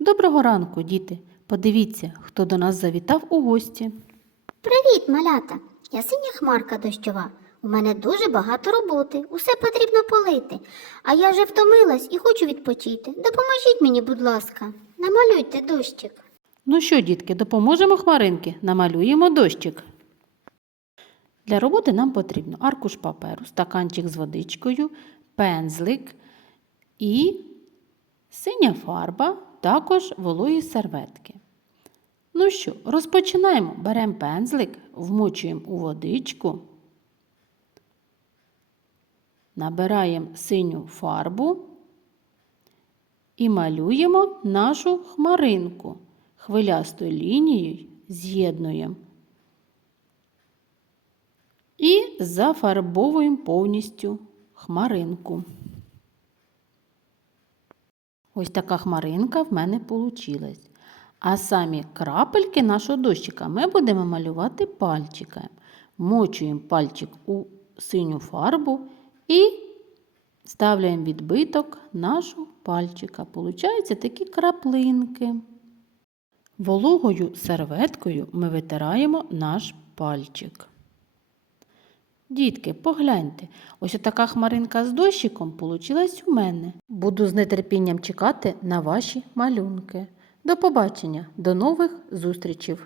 Доброго ранку, діти! Подивіться, хто до нас завітав у гості. Привіт, малята! Я синя хмарка дощова. У мене дуже багато роботи, усе потрібно полити. А я вже втомилась і хочу відпочити. Допоможіть мені, будь ласка, намалюйте дощик. Ну що, дітки, допоможемо хмаринки, намалюємо дощик. Для роботи нам потрібно аркуш паперу, стаканчик з водичкою, пензлик і синя фарба, також вологі серветки. Ну що, розпочинаємо. Беремо пензлик, вмочуємо у водичку, набираємо синю фарбу і малюємо нашу хмаринку. Хвилястою лінією з'єднуємо і зафарбовуємо повністю хмаринку. Ось така хмаринка в мене вийшла. А самі крапельки нашого дощика ми будемо малювати пальчиками. Мочуємо пальчик у синю фарбу і ставляємо відбиток нашого пальчика. Получаються такі краплинки. Вологою серветкою ми витираємо наш пальчик. Дітки, погляньте, ось така хмаринка з дощиком получилась у мене. Буду з нетерпінням чекати на ваші малюнки. До побачення, до нових зустрічей!